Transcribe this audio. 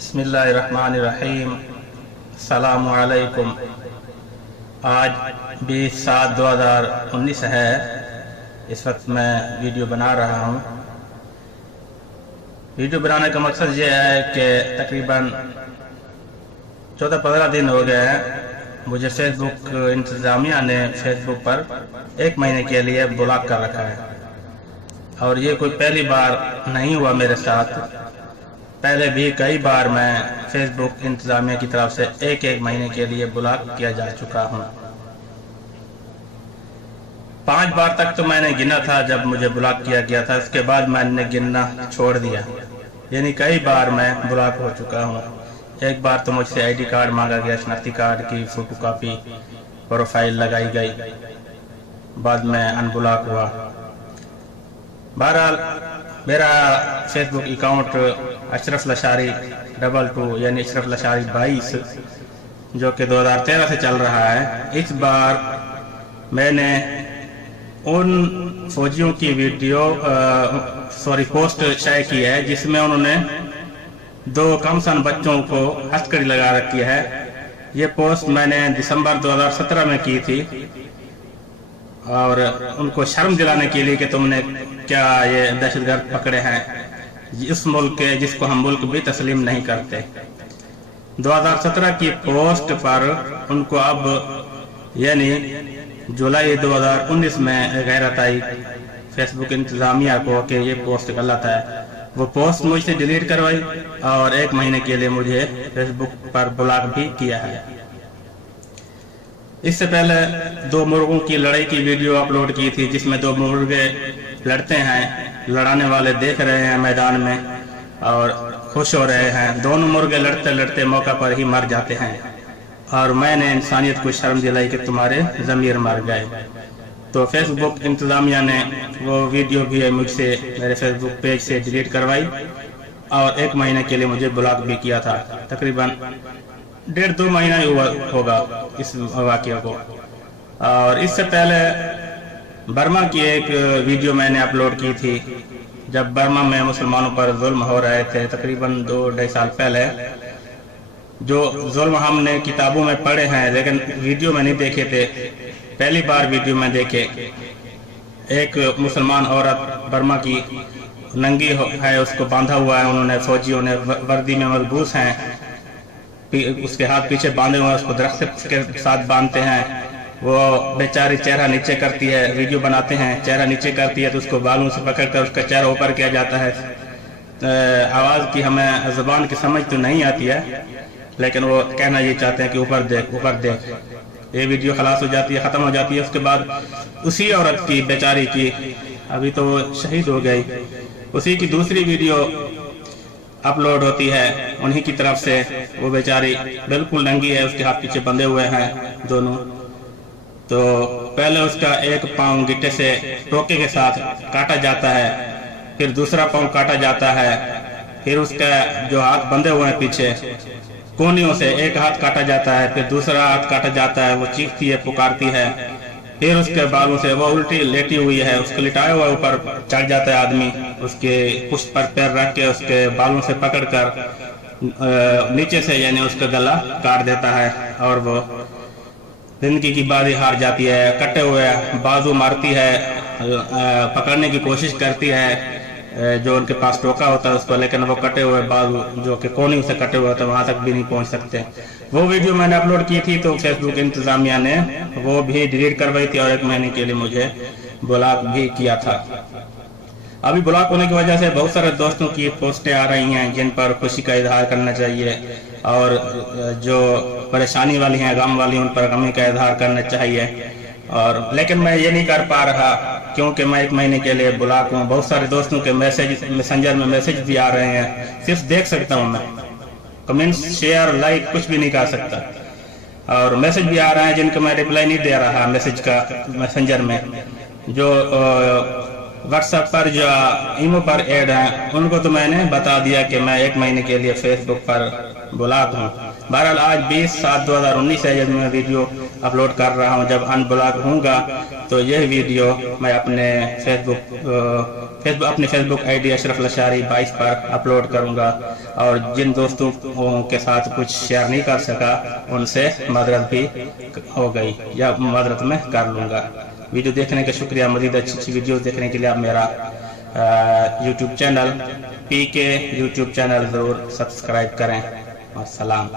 बिस्मिल्लाहिर्रहमानिर्रहीम। अस्सलामु अलैकुम। आज 20/7/2019 है। इस वक्त मैं वीडियो बना रहा हूँ। वीडियो बनाने का मकसद ये है कि तकरीबन 14-15 दिन हो गए हैं मुझे फेसबुक इंतज़ामिया ने फेसबुक पर 1 महीने के लिए ब्लॉक कर रखा है। और ये कोई पहली बार नहीं हुआ मेरे साथ। पहले भी कई बार मैं फेसबुक इंतज़ामिया की तरफ से 1 महीने के लिए ब्लॉक किया जा चुका हूँ। 5 बार तक तो मैंने गिना था जब मुझे ब्लॉक किया गया था। उसके बाद मैंने गिनना छोड़ दिया, यानी कई बार मैं ब्लॉक हो चुका हूँ। एक बार तो मुझसे आईडी कार्ड मांगा गया, शनाख्ती कार्ड की फोटोकॉपी प्रोफाइल लगाई गई, बाद में अनब्लॉक हुआ। बहरहाल मेरा फेसबुक अकाउंट अशरफ लशारी 22 यानी अशरफ लशारी 22 जो कि 2013 से चल रहा है। इस बार मैंने उन फौजियों की पोस्ट शाये की है जिसमें उन्होंने 2 कमसन बच्चों को हथकड़ी लगा रखी है। ये पोस्ट मैंने दिसंबर 2017 में की थी और उनको शर्म दिलाने के लिए कि तुमने क्या ये दहशतगर्द पकड़े हैं इस मुल्क के जिसको हम मुल्क भी तस्लीम नहीं करते। 2017 की पोस्ट पर उनको अब यानी जुलाई 2019 में गैरत आई फेसबुक इंतज़ामिया को कि ये पोस्ट गलत है। वो पोस्ट मुझसे डिलीट करवाई और 1 महीने के लिए मुझे फेसबुक पर ब्लॉक भी किया है। इससे पहले 2 मुर्गों की लड़ाई की वीडियो अपलोड की थी जिसमें 2 मुर्गे लड़ते हैं, लड़ाने वाले देख रहे हैं मैदान में और खुश हो रहे हैं। दोनों मुर्गे लड़ते लड़ते मौका पर ही मर जाते हैं और मैंने इंसानियत को शर्म दिलाई कि तुम्हारे ज़मीर मर गए। तो फेसबुक इंतज़ामिया ने वो वीडियो भी मुझसे मेरे फेसबुक पेज से डिलीट करवाई और 1 महीने के लिए मुझे ब्लॉक भी किया था। तकरीबन 1.5-2 महीना ही हुआ होगा इस वाक़या को। और इससे पहले बर्मा की एक वीडियो मैंने अपलोड की थी जब बर्मा में मुसलमानों पर जुल्म हो रहे थे, तकरीबन 2-2.5 साल पहले। जो जुल्म हमने किताबों में पढ़े हैं लेकिन वीडियो में नहीं देखे थे, पहली बार वीडियो में देखे। एक मुसलमान औरत बर्मा की नंगी है, उसको बांधा हुआ है उन्होंने, फौजियों ने वर्दी में मलबूस हैं, उसके हाथ पीछे बांधे हुए हैं, उसको दरख्त के साथ बांधते हैं। वो बेचारी चेहरा नीचे करती है, वीडियो बनाते हैं, चेहरा नीचे करती है तो उसको बालों से पकड़कर उसका चेहरा ऊपर किया जाता है। आवाज़ की हमें ज़बान की समझ तो नहीं आती है लेकिन वो कहना ये चाहते हैं कि ऊपर देख, ऊपर देख। ये वीडियो खलास हो जाती है, ख़त्म हो जाती है। उसके बाद उसी औरत की बेचारी की, अभी तो वो शहीद हो गई, उसी की दूसरी वीडियो अपलोड होती है उन्हीं की तरफ से। वो बेचारी बिल्कुल नंगी है, उसके हाथ पीछे बंधे हुए हैं दोनों। तो पहले उसका एक पाँव गिट्टे से टोके के साथ काटा जाता है, फिर दूसरा पाँव काटा जाता है, फिर उसका जो हाथ बंधे हुए हैं पीछे कोहनियों से एक हाथ काटा जाता है, फिर दूसरा हाथ काटा जाता है। वो चीखती है, पुकारती है। फिर उसके बालों से वो उल्टी लेटी हुई है, उसको लिटाया हुआ ऊपर चढ़ जाता है आदमी, उसके पुष्ट पर पैर रख के उसके बालों से पकड़कर नीचे से यानी उसका गला काट देता है और वो जिंदगी की बाजी हार जाती है। कटे हुए बाजू मारती है, पकड़ने की कोशिश करती है जो उनके पास टोका होता है उसको, लेकिन वो कटे हुए बाजू जो कि कोहनी से कटे हुए होते हैं वहां तक भी नहीं पहुंच सकते। वो वीडियो मैंने अपलोड की थी तो फेसबुक इंतज़ामिया ने वो भी डिलीट करवाई थी और 1 महीने के लिए मुझे ब्लॉक भी किया था। अभी ब्लॉक होने की वजह से बहुत सारे दोस्तों की पोस्टें आ रही हैं जिन पर खुशी का इजहार करना चाहिए और जो परेशानी वाली हैं, गम वाली, उन पर गमी का इजहार करना चाहिए। और लेकिन मैं ये नहीं कर पा रहा क्योंकि मैं 1 महीने के लिए ब्लॉक हूँ। बहुत सारे दोस्तों के मैसेंजर में मैसेज भी आ रहे हैं, सिर्फ देख सकता हूँ मैं, कमेंट्स, शेयर, लाइक कुछ भी नहीं कर सकता। और मैसेज भी आ रहे हैं जिनको मैं रिप्लाई नहीं दे रहा मैसेज का मैसेंजर में। जो व्हाट्सएप पर जो ईमो पर ऐड हैं उनको तो मैंने बता दिया कि मैं 1 महीने के लिए फेसबुक पर ब्लॉक हूँ। बहरहाल आज 20/7/2019 है जब मैं वीडियो अपलोड कर रहा हूँ। जब अनब्लॉक होऊंगा तो यह वीडियो मैं अपने फेसबुक आईडी अशरफ लशारी 22 पर अपलोड करूंगा। और जिन दोस्तों के साथ कुछ शेयर नहीं कर सका उनसे मदद भी हो गई या मदद में कर लूँगा। वीडियो देखने का शुक्रिया। मज़ीद अच्छी वीडियो देखने के लिए आप मेरा YouTube channel PK YouTube channel ज़रूर सब्सक्राइब करें। और सलाम।